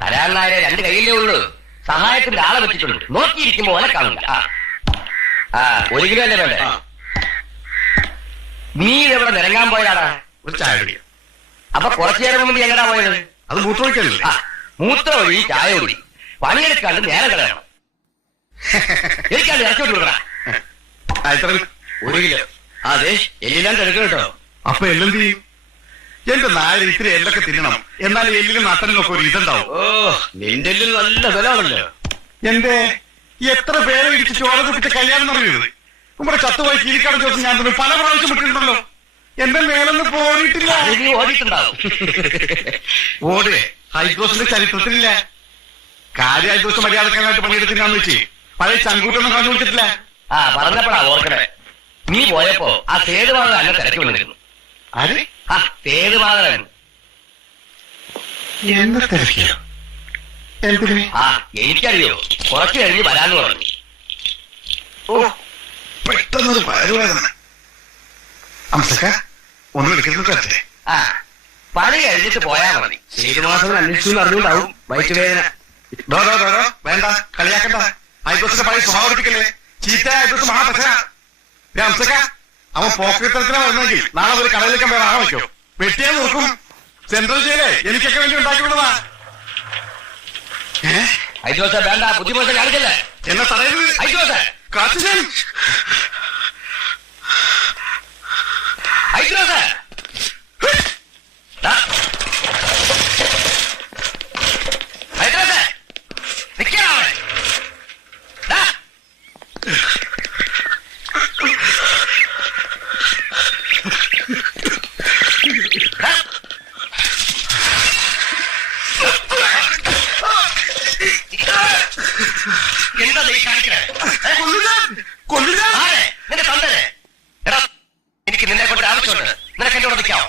തരാനായ രണ്ട് കയ്യിലേ ഉള്ളൂ. സഹായത്തിന്റെ ആളെ വെച്ചിട്ടുണ്ട്. നോക്കിയിരിക്കുമ്പോ ഓനെ കാണില്ല. ഒരു കിലോ അല്ലേ വേണ്ടേ? നീ ഇതെവിടെ നിരങ്ങാൻ പോയതാടാ? ഒരു ചായ കുടി. അപ്പൊ കുറച്ചു നേരം മുമ്പ് എങ്ങടാ പോയത്? അത് മൂത്രമൊഴിക്കല്ലേ? മൂത്ര ഒഴി ചായ കുടി. പണിയെടുക്കാണ്ട് നേരം കളയണം. എനിക്കാണ്ട് ഇറച്ചോട്ട് കൊടുക്കണ. ഒരു കിലോ. അതെ, എല്ലാം എടുക്കണം കേട്ടോ. അപ്പൊ എല്ലാം ചെയ്യും. എന്റെ നായ ഇത്തിരി എല്ലൊക്കെ തിന്നണം. എന്നാലും എല്ലിലും നട്ടലിനൊക്കെ ഒരു ഇതുണ്ടാവും. ഓ, നിന്റെ എല്ലിൽ നല്ല ബലമാണല്ലോ. എന്റെ എത്ര പേരെ ഇടിച്ച് ചോര കുട്ടിച്ച് കല്യാണം നടന്നത്. നമ്മുടെ ചത്തുപോയി കീരിക്കാട് ദിവസം ഞാൻ തന്നെ പല പ്രാവശ്യം വിട്ടിട്ടുണ്ടല്ലോ. എന്റെ മേലൊന്നും പോയിട്ടില്ല. ഓടിയിട്ടുണ്ടാവും. ഓടേ ഹൈദ്രോസിന്റെ ചരിത്രത്തിലില്ല. കാര്യം ഹൈദ്രോസ് മര്യാദക്കാനായിട്ട് പണിയെടുത്തിനാന്ന് വെച്ച് പഴയ ചങ്കൂട്ടൊന്നും കണ്ടു വിട്ടിട്ടില്ല. പറഞ്ഞപ്പോഴാ ഓർക്കണേ. നീ പോയപ്പോ ആ സേതുമാധവൻ അന്നെ തിരക്കി വന്നിരുന്നു. ആര്? സേതുമാധവൻ. എന്നെ തിരക്കിയോ? എന്തിന്? എനിക്കറിയോ. കുറച്ചു കഴിഞ്ഞ് വരാന്ന് പറഞ്ഞു. ഓ, പെട്ടെന്നൊരു വയറുവേദന. അംസക്ക ഒന്നും എടുക്കുന്നത്. പണി കഴിഞ്ഞിട്ട് പോയാ മതി. സേതുമാധവൻ അന്വേഷിച്ചു അറിഞ്ഞുണ്ടാവും വയറ്റുവേദന. വേണ്ട, കളിയാക്കണ്ട. ഹൈദ്രോസിന്റെ പഴയ സ്വഭാവം എടുപ്പിക്കല്ലേ. ചീത്ത ഹൈദ്രോസ് മഹാപശ. അംസക്ക അവൻ പോക്കറ്റത്തിനാ വരുന്നെങ്കിൽ നാളെ ഒരു കടയിലേക്ക് വേറെ ആളെ വയ്ക്കോ. വെട്ടിയാൽ നോക്കും. സെൻട്രൽ ജയിലേ എനിക്കൊക്കെ വേണ്ടി ഉണ്ടാക്കിവിടുന്നതാ. ഹൈദ്രോസ വേണ്ട, ബുദ്ധിമോശം കാണിക്കല്ലേ. എന്നെ തടയരുത് ഹൈദ്രോസ. കാച്ചു ഹൈദ്രോസ. ഹൈദ്രോസ നിൽക്കണ. എന്താ നീ കാണിക്കണേ? നിന്റെ തന്തനെ. എടാ, എനിക്ക് നിന്നെ കൊണ്ട് ആവശ്യമുണ്ട്. നിനക്ക് എന്റെ കൂടെ നിൽക്കാവോ?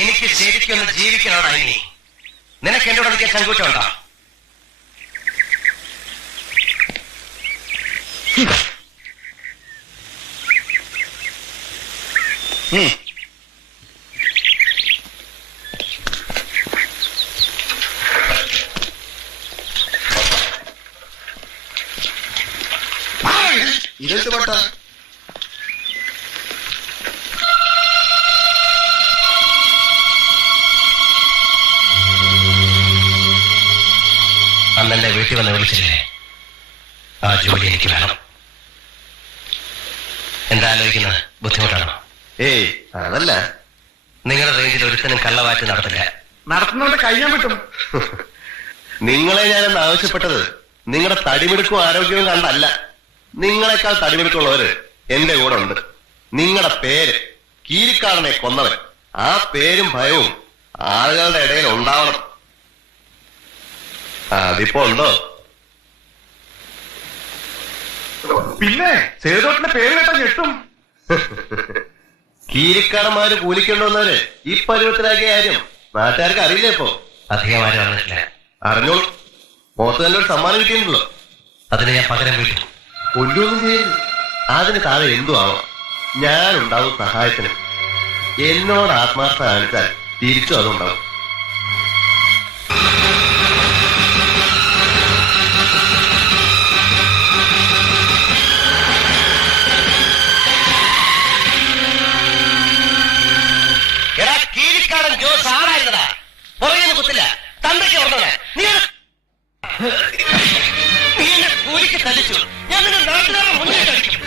എനിക്ക് ശരിക്കൊന്ന് ജീവിക്കണോടാ ഇനി. നിനക്ക് എന്റെ കൂടെ നിൽക്കാൻ സങ്കോചമുണ്ടോ? ഇതെന്ത് പാട്ട? അന്നെന്റെ വീട്ടിൽ വന്ന് വിളിച്ചില്ലേ? ആ ജോലി എനിക്ക് വേണം. എന്താ ആലോചിക്കുന്നത്? ബുദ്ധിമുട്ടാണോ? ഏയ്, അതല്ല. നിങ്ങളുടെ റേഞ്ചിൽ ഒരുത്തനും കള്ളവാറ്റ് നടത്തില്ല. നടത്തുന്നവരുടെ കഴിയാൻ പറ്റും. നിങ്ങളെ ഞാനെന്ന് ആവശ്യപ്പെട്ടത് നിങ്ങളുടെ തടിമിടുക്കും ആരോഗ്യവും കണ്ടല്ല. നിങ്ങളെക്കാൾ തടിമിടുക്കുള്ളവര് എന്റെ കൂടെ ഉണ്ട്. നിങ്ങളുടെ പേര് കീരിക്കാടനെ കൊന്നവൻ. ആ പേരും ഭയവും ആളുകളുടെ ഇടയിൽ ഉണ്ടാവണം. അതിപ്പോ ഉണ്ടോ? പിന്നെ സേതുവേട്ടന്റെ പേര് കേട്ടാ ഞെട്ടും. കീരിക്കാടന്മാര് കൂലിക്കൊണ്ടുവന്നവര് ഈ പരുവത്തിലാക്കിയ കാര്യം നാട്ടുകാർക്ക് അറിയില്ല. ഇപ്പോ അധികം ആരും വന്നിട്ടില്ല. അറിഞ്ഞോളൂ. പോത്ത് തന്നെ ഒരു സമ്മാനം കിട്ടിയിട്ടുണ്ടല്ലോ. അതിന് ഞാൻ പകരം വീട്ടു. കൊല്ലൊന്നും ചെയ്യരുത്. അതിന് താഴെ എന്തും ആവാം. ഞാനുണ്ടാവും സഹായത്തിന്. എന്നോട് ആത്മാർത്ഥ കാണിച്ചാൽ തിരിച്ചും അതുണ്ടാവും. എടാ, കീരിക്കാടൻ ജോസ് ആരായിരുന്നടാ? പുറകെ കുത്തില്ല. തന്തയ്ക്ക് പറഞ്ഞോളെ. നീ എന്നെ കൂലിക്ക് തല്ലിച്ചു. ഞാൻ നിന്റെ നാട്ടുകാരുടെ മുന്നിൽ കഴിക്കും.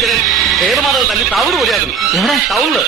വിളിച്ചത് ഏതുമാധവ് തല്ലി ടൗണ് പോലെയാകുന്നു. എവിടെ? ടൗണില്.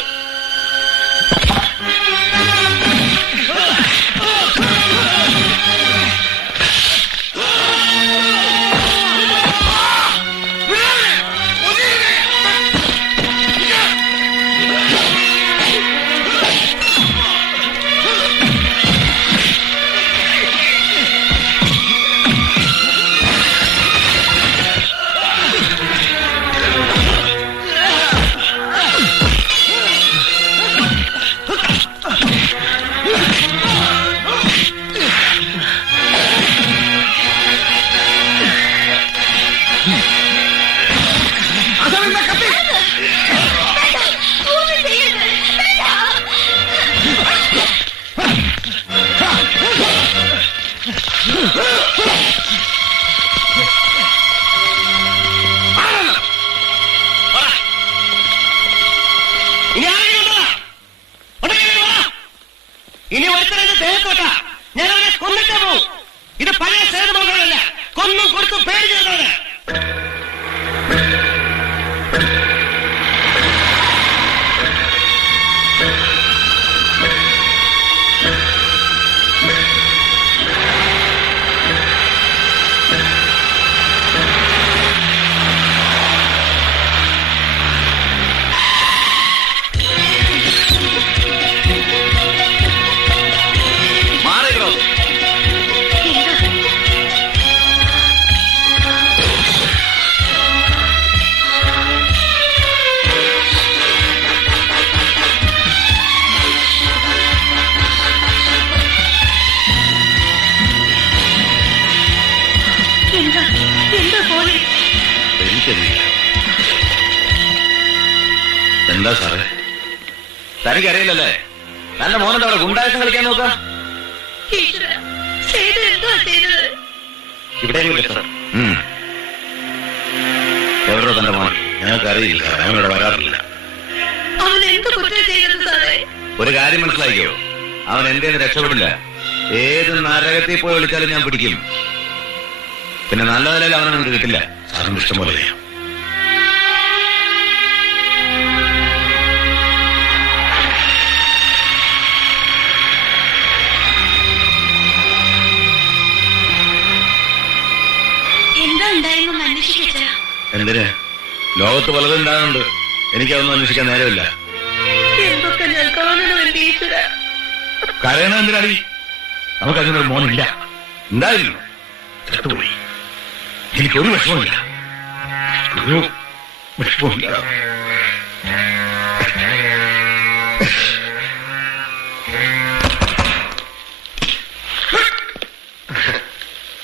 ഇനി ഒരുത്തരത് ദേഹത്തോട്ടാ ഞാൻ അവനെ കൊന്നിട്ടേ പോവും. ഇത് പഴയ സേതുമോഹനല്ല, കൊന്നും കൊടുത്തു പേര് ചേർന്നവന്. എന്താ സാറേ? തനിക്കറിയില്ലല്ലേ? നല്ല മോനെന്താ അവിടെ ഗുണ്ടായസം കളിക്കാൻ നോക്ക? ഇവിടെ എവിടെ തന്റെ മോൻ? ഞങ്ങൾക്കറിയില്ല, ഞങ്ങളിവിടെ വരാറില്ല. ഒരു കാര്യം മനസ്സിലാക്കിയോ, അവൻ എന്റെ രക്ഷപ്പെടില്ല. ഏത് നരകത്തിൽ പോയി വിളിച്ചാലും ഞാൻ പിടിക്കും. പിന്നെ നല്ല നിലയിൽ അവനെ നമുക്ക് കിട്ടില്ല. സാറിന് ഇഷ്ടം പോലെ ചെയ്യാം. എന്തിന്? ലോകത്ത് പലതും ഉണ്ടാകുന്നുണ്ട്. എനിക്കതൊന്നും അന്വേഷിക്കാൻ നേരമില്ല. കരയണ എന്തിനാടി? നമുക്കതിനൊരു മോനില്ല. ഉണ്ടായിരുന്നു, ചത്തുപോയി. എനിക്കൊരു വിഷമമില്ല, ഒരു വിഷമമില്ല.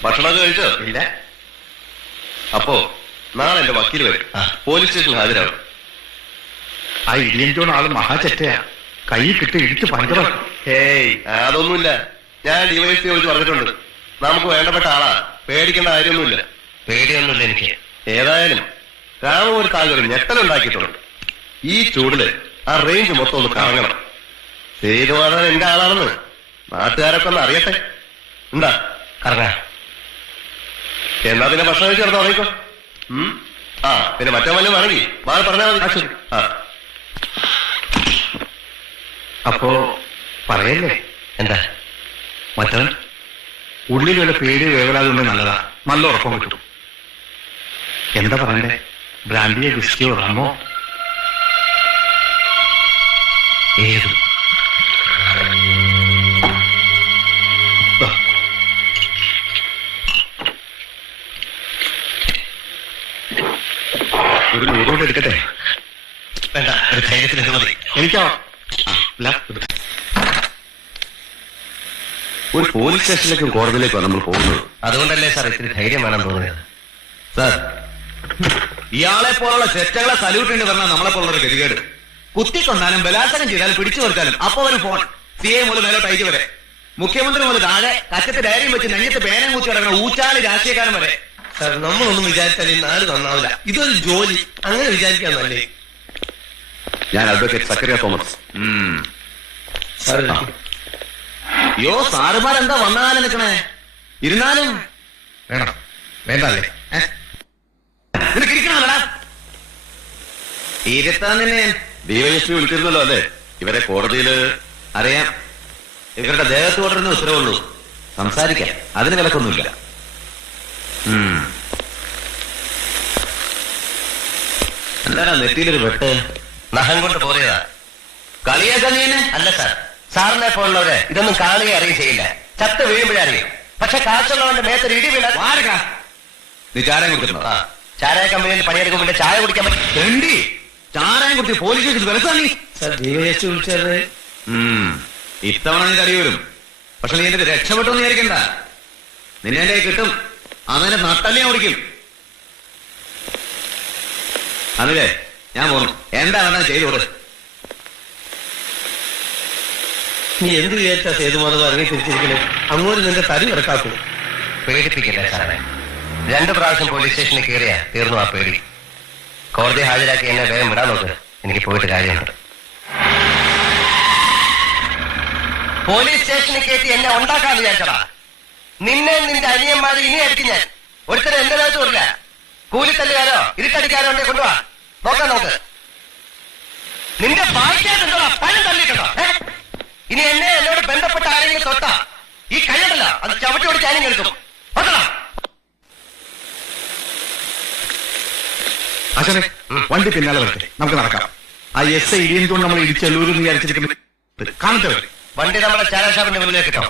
ഭക്ഷണമൊക്കെ കഴിച്ചോ? ഇല്ല. അപ്പോ നാളെ എന്റെ വക്കീൽ വരും, പോലീസ് സ്റ്റേഷനിൽ ഹാജരാകും. ആ ഇടിയഞ്ചോണ് ആള് മഹാചെറ്റയാ, കൈ കിട്ടി ഇടിച്ച് പഞ്ചറാക്കും. ഹേയ്, അതൊന്നുമില്ല. ഞാൻ ഡിവൈഎസ്പി വിളിച്ച് പറഞ്ഞിട്ടുണ്ട്. നമുക്ക് വേണ്ടപ്പെട്ട ആളാ, പേടിക്കേണ്ട കാര്യമൊന്നുമില്ല. പേടിയൊന്നുമില്ല എനിക്ക്. ഏതായാലും രാമ ഒരു താങ്കൾ ഞെട്ടലുണ്ടാക്കിയിട്ടുണ്ട്. ഈ ചൂടില് ആ റേഞ്ച് മൊത്തം ഒന്ന് കറങ്ങണം. സേതുവാദൻ എന്റെ ആളാണെന്ന് നാട്ടുകാരൊക്കെ ഒന്ന് അറിയട്ടെ. എന്താ കറങ്ങാ? എന്നാ പിന്നെ ഭക്ഷണം കഴിച്ച് കിടന്ന് ഉറങ്ങിക്കോ. ആ പിന്നെ മറ്റേ വല്ലതും വേണമെങ്കിൽ മാറി പറഞ്ഞാൽ മതി. ആ അപ്പോ പറയല്ലേ? എന്താ? മറ്റവൻ ഉള്ളിൽ വല്ല പേടി വേവലാതെ നല്ലതാ, നല്ല ഉറക്കം കിട്ടും. എന്താ പറയണ്ടേ? ബ്രാൻഡിയോ വിസ്കിയോ റാമോ? ഏത്? ഒരു നൂറോട് എടുക്കട്ടെ? വേണ്ട, ഒരു ധൈര്യത്തിന് മതി. എനിക്കോ? ഒരു പോലീസ് സ്റ്റേഷനിലേക്കും കോടതിയിലേക്കോ നമ്മൾ പോകുന്നത്. അതുകൊണ്ടല്ലേ സാർ ഇത്തിരി ധൈര്യം വേണം തോന്നുന്നത്. സാർ, ഇയാളെ പോലുള്ള ചെറ്റകളെ സല്യൂട്ട് ചെയ്യേണ്ടി പറഞ്ഞാൽ നമ്മളെ പോലുള്ളൊരു ഗതികേട്. കുത്തിക്കൊണ്ടാലും ബലാത്സംഗം ചെയ്താലും പിടിച്ചു കൊടുത്താലും അപ്പൊ ഒരു ഫോൺ. CA മുതൽ മേലോട്ട് ഐജി വരെ, മുഖ്യമന്ത്രി മുതൽ താഴെ കച്ചത്ത് ഡയറിയും വെച്ച് നെഞ്ഞത്ത് പേനം കൂത്തി കിടക്കുന്ന ഊച്ചാളി രാഷ്ട്രീയക്കാരൻ വരെ. സാർ, നമ്മളൊന്നും വിചാരിച്ചാൽ ഈ നാട് നന്നാവില്ല. ഇതൊരു ജോലി, അങ്ങനെ വിചാരിക്കാന്നല്ലേ? ഞാൻ അഡ്വക്കേറ്റ് സക്കറിയ തോമസ്. സാർ, അയ്യോ, സാറുമാരെന്താ വന്നാലും നിൽക്കണേ? ഇരുന്നാലും വേണം വേണ്ടല്ലേ? നിനക്ക് ഇരിക്കണമല്ലടാ. ഇരുത്താൻ തന്നെ ഡിവൈഎസ്പി വിളിച്ചിരുന്നല്ലോ അല്ലേ? ഇവരെ കോടതിയിൽ അറിയാം. ഇവരുടെ ദേഹത്ത് തുടരുന്ന ഉത്തരവുള്ളൂ. സംസാരിക്കാം, അതിന് വിലക്കൊന്നുമില്ല. എന്താണ് നെറ്റിയിലൊരു വെട്ട്? നഖം കൊണ്ട് പോറിയതാ. കളിയാക്കാൻ നീനെ? അല്ല സാർ, സാറിനെ പോലുള്ളവര് ഇതൊന്നും കാണുകയും അറിയുകയും ചെയ്യില്ല. ചത്ത് വീഴുമ്പോഴേ അറിയും. പക്ഷെ കാശുള്ളവന്റെ മേത്തൊരു ഇടി വീണ നീ ചാരായം കുടിക്കുന്നോ? ചാരായ കമ്പനിയിൽ പണിയെടുക്കും പിന്നെ ചായ കുടിക്കാൻ പറ്റും. തെണ്ടി ചാരായം കുടിച്ച് പോലീസ് സ്റ്റേഷനിൽ വിലസാ നീ. ഇത്തവണ നീ കടി വരും. പക്ഷെ നീ എന്റെ രക്ഷപ്പെട്ടൊന്നും വിചാരിക്കണ്ട. നിന്നെ എന്റെ കിട്ടും. അങ്ങനെ നട്ടല്ലേ ഓടിക്കും. അതിലേ ഞാൻ പോന്നു. എന്താ വേണ്ട ചെയ്തോട്. നീ എന്ത് വിചാരിച്ചാ സേതുമാധവ് ഇറങ്ങി തിരിച്ചിരിക്കണേ? അങ്ങോട്ട് നിന്റെ തടി കിടക്കാക്കുന്നു. പേടിപ്പിക്കില്ല സാറേ. 2 പ്രാവശ്യം പോലീസ് സ്റ്റേഷനിൽ കയറിയാ തീർന്നു ആ പേടി. കോടതി ഹാജരാക്കി എന്നെ വേഗം വിടാൻ നോക്ക്. എനിക്ക് പോയിട്ട് കാര്യമുണ്ട്. പോലീസ് സ്റ്റേഷനിൽ കയറ്റി എന്നെ ഉണ്ടാക്കാൻ വിചാരിച്ചടാ. നിന്നെ നിന്റെ അനിയന്മാരെ ഇനി അടിക്കും ഞാൻ. ഒരുത്തരെ എന്റെ ദേഹത്ത് വരില്ല. കൂലിത്തല്ലുകാരോ ഇരുട്ടടിക്കാരോ ഉണ്ടെ കൊണ്ടുവാ. നോക്കാം നോക്ക്. നിന്റെ ബാക്കിയായിട്ടുണ്ടോ പലം തള്ളിയിട്ടുണ്ടോ? ഇനി എന്നോട് ബന്ധപ്പെട്ട ആരെങ്കിലും തൊട്ടാ ഈ കയ്യടല്ല അത് ചവിട്ടി ഓടിച്ച് ഞാനും കേൾക്കും. ആശാനെ, വണ്ടി പിന്നാലെ വരട്ടെ, നമുക്ക് നടക്കാം. ആ SI ഇടിയും കൊണ്ട് നമ്മൾ ഇടിച്ചെല്ലൂരെന്ന് വിചാരിച്ചിരിക്കുന്നത് കാണട്ടെ. വണ്ടി നമ്മളെ ചാരാ ഷാപ്പിന്റെ മുന്നിലേക്ക് കിട്ടോ.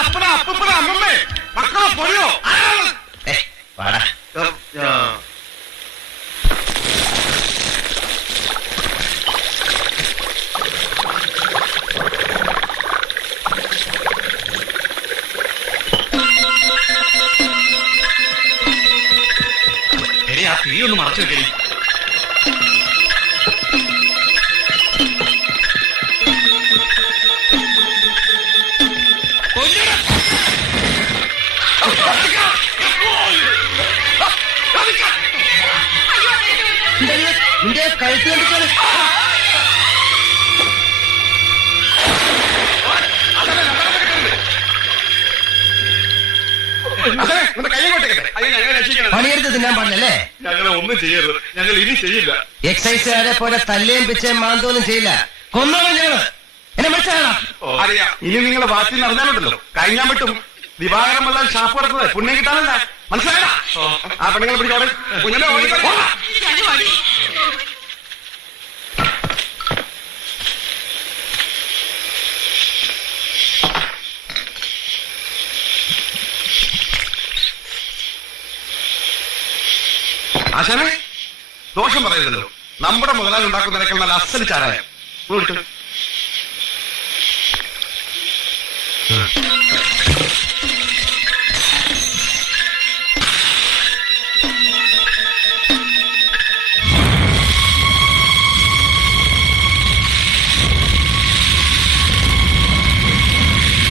അപ്പന അപ്പന അമ്മമ്മേ മക്കളെ പൊടിയോ വാടാ. ആ തീ ഒന്ന് മറച്ചു വെക്കണി. നിന്റെ കഴുത്ത് കണ്ടിട്ടാണ്. പണിയെടുത്ത് തിന്നാൻ പാടില്ലല്ലേ? ഞങ്ങളെ ഒന്നും ചെയ്യരുത്. ഞങ്ങൾ ഇനി ചെയ്യില്ല. എക്സൈസുകാരെ പോലെ തല്ലേം പിച്ചേം മാന്തോന്നും ചെയ്യില്ല. കൊന്നോളും ഞങ്ങള്. എന്നെ മനസ്സിലാണോ? അറിയാം. ഇനി നിങ്ങളെ വാറ്റിൽ നടന്നാലുണ്ടല്ലോ കഴിഞ്ഞാൻ പറ്റും. ദിവാകരം വന്നാൽ ഷാപ്പ് കിടക്കുന്നത് പുണ്യം കിട്ടാനല്ല. മനസ്സിലായതാ? ആ പെണ്ണുങ്ങളെ പിടിച്ചോടെ കുഞ്ഞിനെ ഓടിക്കോ. ആശാനെ ദോഷം പറയരുതല്ലോ. നമ്മുടെ മുതലാളി ഉണ്ടാക്കുന്നതിനേക്കാൾ നല്ല അസൽ ചാരായം.